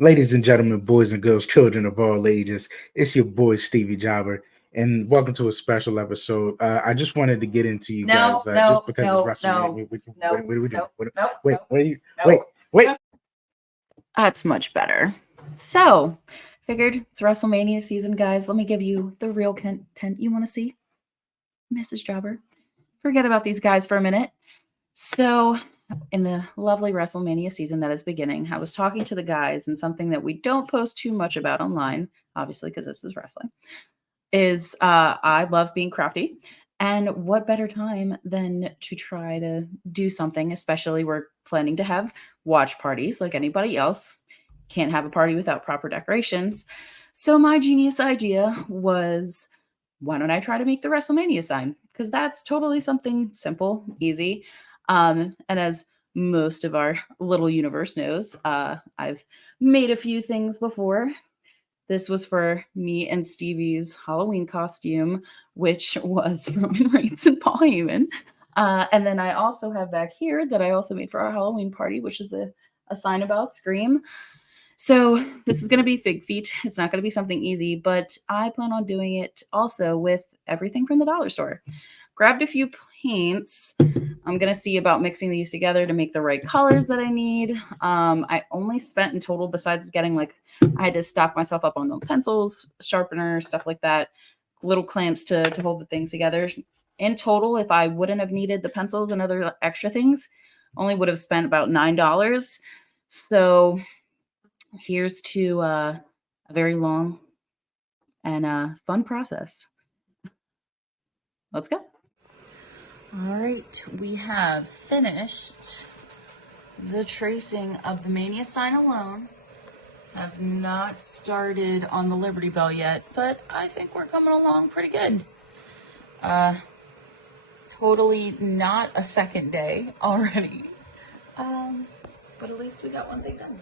Ladies and gentlemen, boys and girls, children of all ages, it's your boy Stevie Jobber, and welcome to a special episode. I just wanted to get into you No, guys, just no, because it's no, WrestleMania. no, What no, are we doing? no, no, Wait, no, what are you? Wait, no, wait. no. That's much better. So, figured it's WrestleMania season, guys. Let me give you the real content you want to see, Mrs. Jobber. Forget about these guys for a minute. So, in the lovely WrestleMania season that is beginning, I was talking to the guys, and something that we don't post too much about online, obviously, because this is wrestling, is I love being crafty. And what better time than to try to do something, especially we're planning to have watch parties like anybody else. Can't have a party without proper decorations. So my genius idea was, why don't I try to make the WrestleMania sign? Because that's totally something simple, easy. And as most of our little universe knows, I've made a few things before. This was for me and Stevie's Halloween costume, which was Roman Reigns and Paul Heyman. And then I also have back here that I also made for our Halloween party, which is a sign about Scream. So this is going to be Fig Feet. It's not going to be something easy, but I plan on doing it also with everything from the dollar store. Grabbed a few paints. I'm going to see about mixing these together to make the right colors that I need. I only spent in total, besides getting I had to stock myself up on the pencils, sharpeners, stuff like that, little clamps to hold the things together. In total, if I wouldn't have needed the pencils and other extra things, only would have spent about $9. So here's to a very long and fun process. Let's go. All right, we have finished the tracing of the Mania sign alone. Have not started on the Liberty Bell yet, but I think we're coming along pretty good. Totally not a second day already. But at least we got one thing done.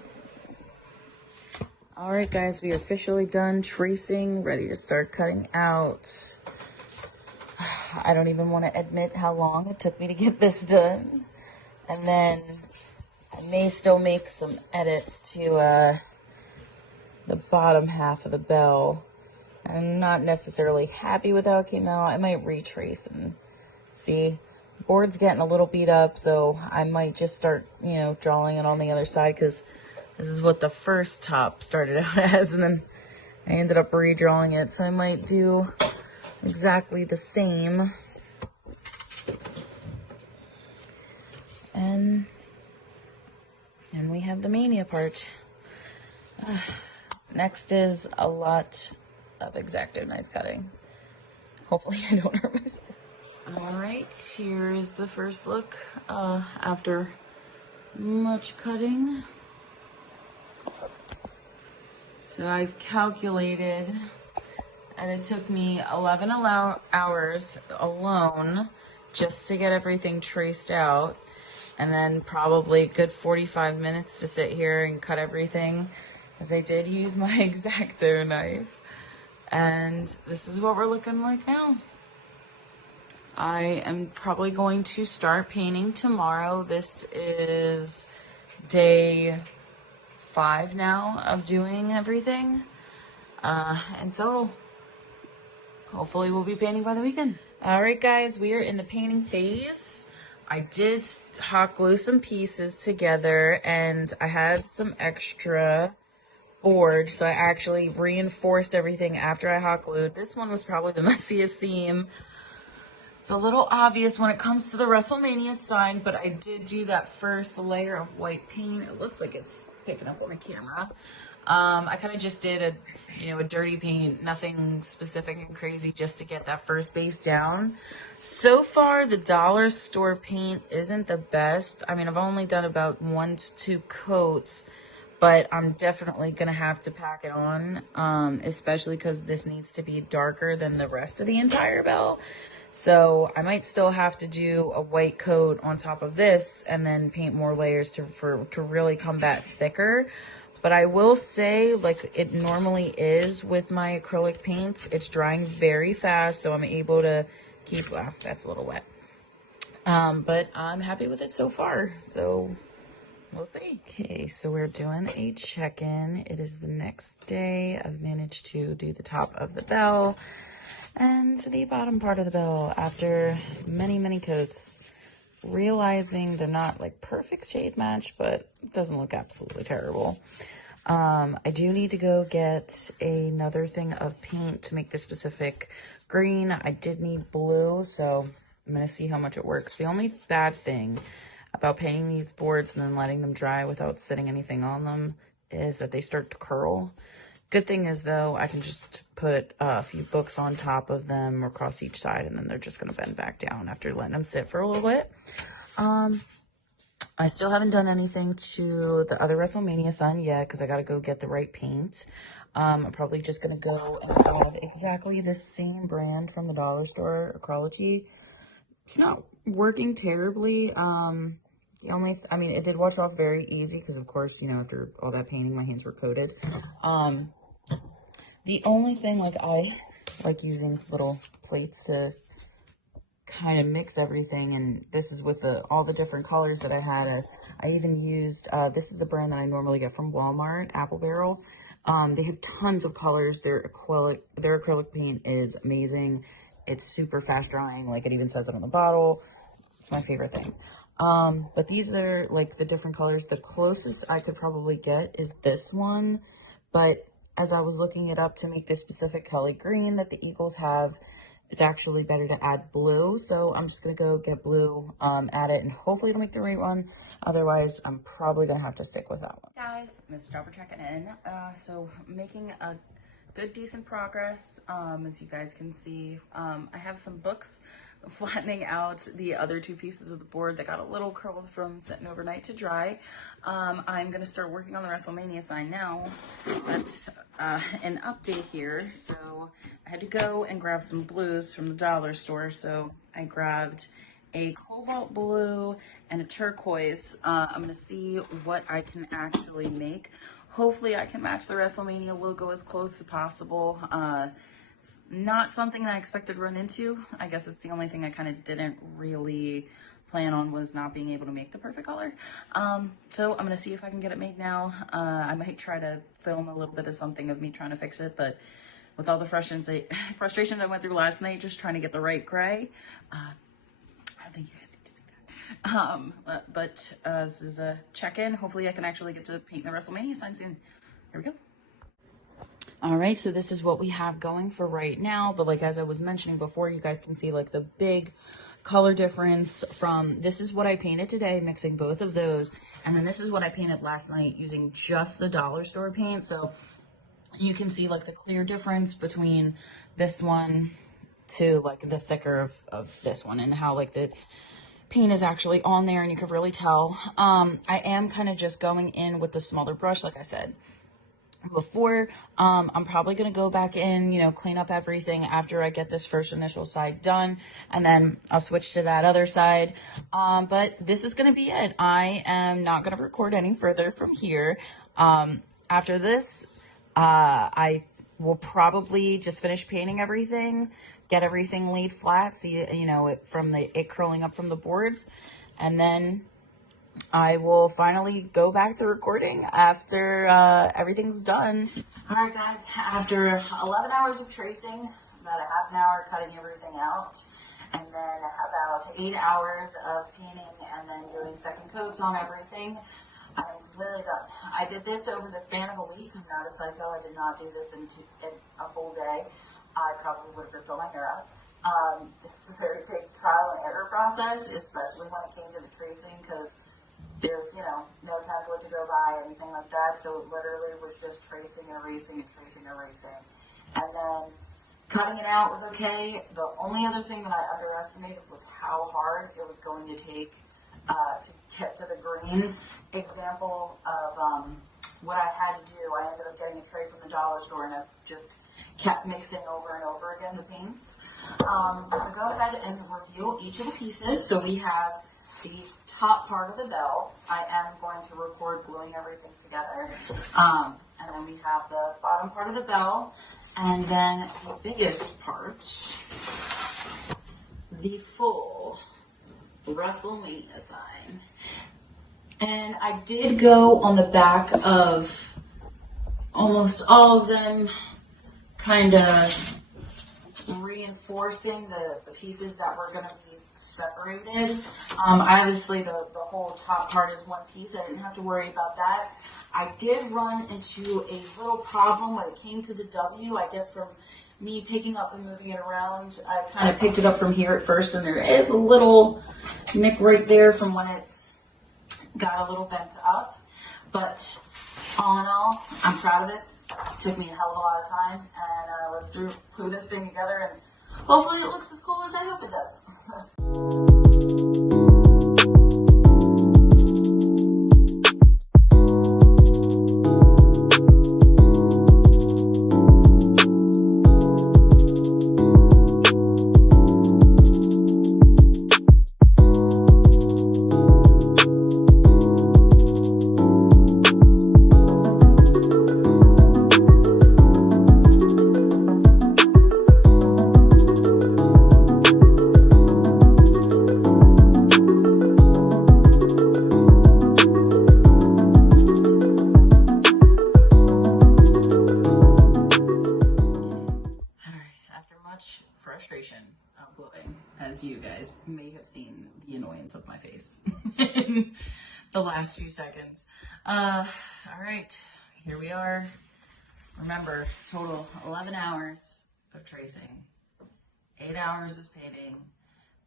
All right, guys, we are officially done tracing, ready to start cutting out. I don't even want to admit how long it took me to get this done. And then I may still make some edits to the bottom half of the bell. I'm not necessarily happy with how it came out. I might retrace and see. The board's getting a little beat up, so I might just start, drawing it on the other side, because this is what the first top started out as, and then I ended up redrawing it. So I might do exactly the same. And we have the Mania part. Next is a lot of X-Acto knife cutting. Hopefully I don't hurt myself. All right, here is the first look after much cutting. So I've calculated, and it took me 11 hours alone just to get everything traced out, and then probably a good 45 minutes to sit here and cut everything, as I did use my X-Acto knife. And this is what we're looking like now. I am probably going to start painting tomorrow. This is day 5 now of doing everything. And so hopefully we'll be painting by the weekend. All right, guys, we are in the painting phase. I did hot glue some pieces together, and I had some extra board, so I actually reinforced everything after I hot glued. This one was probably the messiest seam. It's a little obvious when it comes to the WrestleMania sign, but I did do that first layer of white paint. It looks like it's picking up on the camera. I kind of just did a dirty paint, nothing specific and crazy, just to get that first base down. So far, the dollar store paint isn't the best. I mean, I've only done about 1 to 2 coats, but I'm definitely going to have to pack it on, especially because this needs to be darker than the rest of the entire bell. So I might still have to do a white coat on top of this and then paint more layers to really come that thicker. But I will say, like it normally is with my acrylic paints, it's drying very fast, so I'm able to keep, that's a little wet. But I'm happy with it so far. So we'll see. Okay, so we're doing a check-in. It is the next day. I've managed to do the top of the bell and the bottom part of the bell after many, many coats, realizing they're not like perfect shade match, but it doesn't look absolutely terrible. I do need to go get another thing of paint to make the specific green. I did need blue, so I'm going to see how much it works. The only bad thing about painting these boards and then letting them dry without setting anything on them is that they start to curl. Good thing is, though, I can just put a few books on top of them or across each side, and then they're just going to bend back down after letting them sit for a little bit. I still haven't done anything to the other WrestleMania sign yet because I got to go get the right paint. I'm probably just going to go and grab exactly the same brand from the dollar store, Acrology. It's not working terribly. It did wash off very easy because, of course, you know, after all that painting, my hands were coated. The only thing, like, I like using little plates to kind of mix everything, and this is with all the different colors that I had. I even used, this is the brand that I normally get from Walmart, Apple Barrel. They have tons of colors. Their acrylic paint is amazing. It's super fast drying, like it even says it on the bottle. It's my favorite thing. But these are like the different colors. The closest I could probably get is this one, but as I was looking it up to make this specific Kelly green that the Eagles have, it's actually better to add blue. So I'm just going to go get blue, add it, and hopefully it'll make the right one. Otherwise, I'm probably going to have to stick with that one. Guys, Mr. Jobber checking in. So making a good, decent progress. As you guys can see, I have some books flattening out the other two pieces of the board that got a little curled from sitting overnight to dry. I'm going to start working on the WrestleMania sign now. That's an update here. So I had to go and grab some blues from the dollar store. So I grabbed a cobalt blue and a turquoise. I'm going to see what I can actually make. Hopefully I can match the WrestleMania logo as close as possible. It's not something that I expected to run into. I guess it's the only thing I kind of didn't really plan on, was not being able to make the perfect color. So I'm gonna see if I can get it made now. I might try to film a little bit of something of me trying to fix it, but with all the frustration I went through last night just trying to get the right gray, I don't think you guys need to see that. This is a check-in. Hopefully I can actually get to paint the WrestleMania sign soon. Here we go. All right, so this is what we have going for right now. But like, as I was mentioning before, you guys can see like the big color difference from, this is what I painted today, mixing both of those. And then this is what I painted last night using just the dollar store paint. So you can see like the clear difference between this one to like the thicker of this one, and how like the paint is actually on there, and you can really tell. I am kind of just going in with the smaller brush, like I said before. I'm probably going to go back in, you know, clean up everything after I get this first initial side done, and then I'll switch to that other side. But this is going to be it. I am not going to record any further from here. After this, I will probably just finish painting everything, get everything laid flat, see, you know, it curling up from the boards, and then I will finally go back to recording after everything's done. All right, guys, after 11 hours of tracing, about a half an hour cutting everything out, and then about 8 hours of painting and then doing second coats on everything, I'm completely done. I did this over the span of a week. I'm not a psycho. I did not do this in a full day. I probably would have ripped all my hair out. This is a very big trial and error process, especially when it came to the tracing, because there's, you know, no template to go by, anything like that. So it literally was just tracing and erasing and tracing and erasing. And then cutting it out was okay. The only other thing that I underestimated was how hard it was going to take to get to the green. Example of what I had to do, I ended up getting a tray from the dollar store, and I just kept mixing over and over again the paints. We're going to go ahead and review each of the pieces. So we have the top part of the bell. I am going to record gluing everything together. And then we have the bottom part of the bell. And then the biggest part, the full WrestleMania sign. And I did go on the back of almost all of them, kind of reinforcing the pieces that were going to be separated. Obviously, the whole top part is one piece. I didn't have to worry about that. I did run into a little problem when it came to the W, I guess from me picking up and moving it around. I kind of picked it up from here at first, and there is a little nick right there from when it got a little bent up. But all in all, I'm proud of it. It took me a hell of a lot of time, and let's glue this thing together, and hopefully it looks as cool as I hope it does. Frustration of gluing, as you guys may have seen the annoyance of my face in the last few seconds. All right, here we are. Remember, it's total 11 hours of tracing, 8 hours of painting,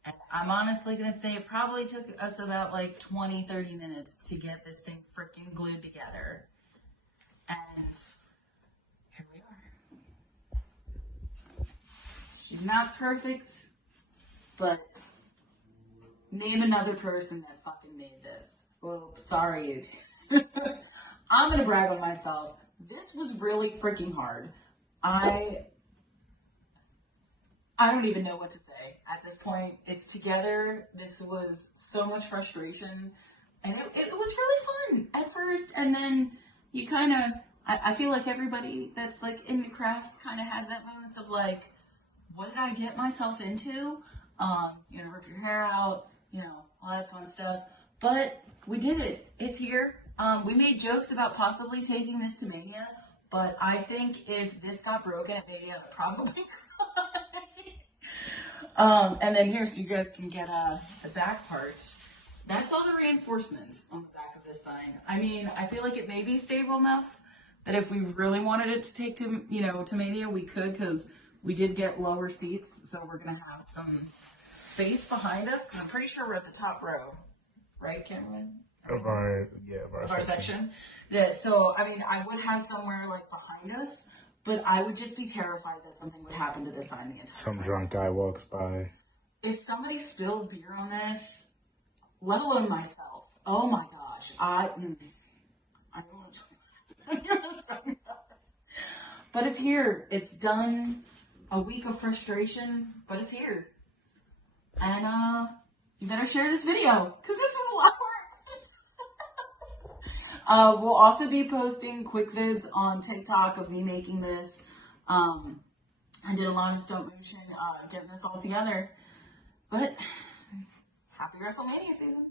and I'm honestly gonna say it probably took us about like 20-30 minutes to get this thing freaking glued together. And here we are. She's not perfect, but name another person that fucking made this. Well, sorry, you two. I'm gonna brag on myself. This was really freaking hard. I don't even know what to say at this point. It's together. This was so much frustration, and it was really fun at first, and then you kind of, I feel like everybody that's like into crafts kind of has that moments of like, what did I get myself into? Rip your hair out, all that fun stuff. But we did it. It's here. We made jokes about possibly taking this to Mania, but I think if this got broken at Mania, I'd probably cry. And then here, so you guys can get the back part. That's all the reinforcement on the back of this sign. I mean, I feel like it may be stable enough that if we really wanted it to take to Mania, we could, because we did get lower seats, so we're going to have some space behind us, because I'm pretty sure we're at the top row. Right, Cameron? Of our section. So, I mean, I would have somewhere, like, behind us, but I would just be terrified that something would happen to this sign the entire time. Some drunk guy walks by. If somebody spilled beer on this, let alone myself, oh my gosh, I don't want to talk about it. But it's here. It's done. A week of frustration, but it's here. And you better share this video, because this was a lot of work. We'll also be posting quick vids on TikTok of me making this. I did a lot of stop motion getting this all together. But happy WrestleMania season.